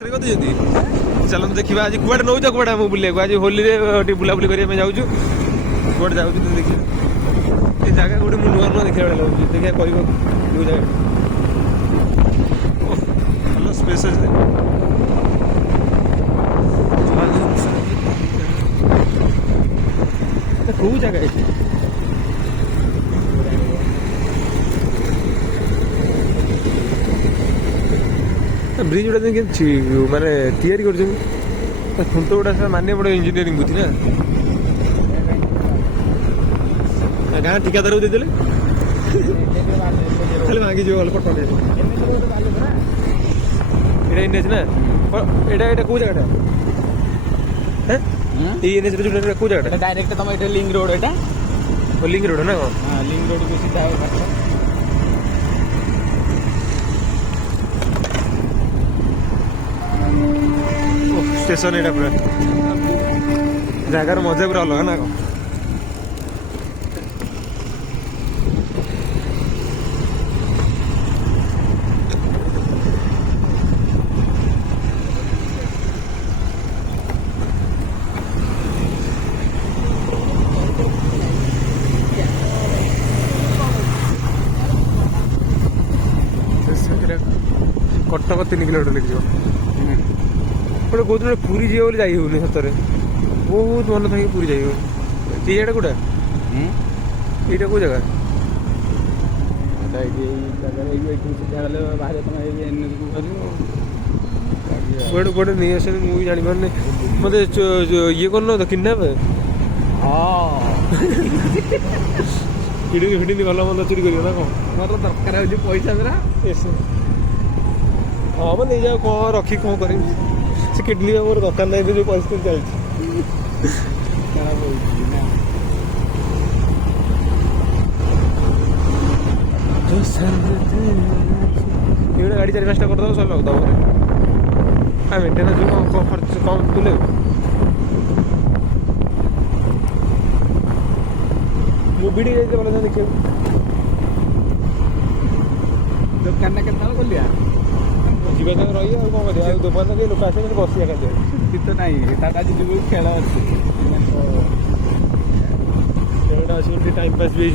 चलो देखा आज कौटे नौ कौटे आम बुले आज होली बुलाबुली करने जाऊँ कौटे जाऊँ देखिए जगह गोटे मुझे नुआ नुआ देखा लगे देखिए कह जगह भल स्पेस कौ जगह ब्रिज गुड़ा माने तैयारी कर खुंट गुड़ा मानने पड़े इंजीनियरिंग बुद्धि ना गाँ ठिकादार देदेले खाली मांगी जो पटना ये एनएच ना एटा कौ जगह एनएच जो कौ जगह डायरेक्ट तुम ये लिंक रोड एटा लिंक रोड ना हां लिंक रोड को सीधा स्टेशन एटा पूरा जगार मजा पूरा अलग ना कौन कटक 3 किलोमीटर लगे गोटे कौन पूरी जी बोली जाई होनी सतरे बहुत मन था पूरी जाई होटा कौटा यहाँ कौ जगह कौटे कौटे नहीं आस मुझे जानी पारे मत ये कर तो किडनाप फिटिंग फिटिंग भल मंद चोरी कर मोर दरकार हो पैसा मेरा हाँ मैं नहीं जाओ कौन रखी कौन कर किडनी में मोर दरकार नहीं जो परिस्थिति चलती गाड़ी 4-5टा करदे सब लगता हाँ मेन्टेनान्स जो खर्च कम तुले मुवी टी भल देखिए दुकान के खोलिया जीवा जगह रही है कौन कर दुकान के लोक आसे बसिया खाते शीत ना ताटा जी खेल अच्छे टाइम पास भी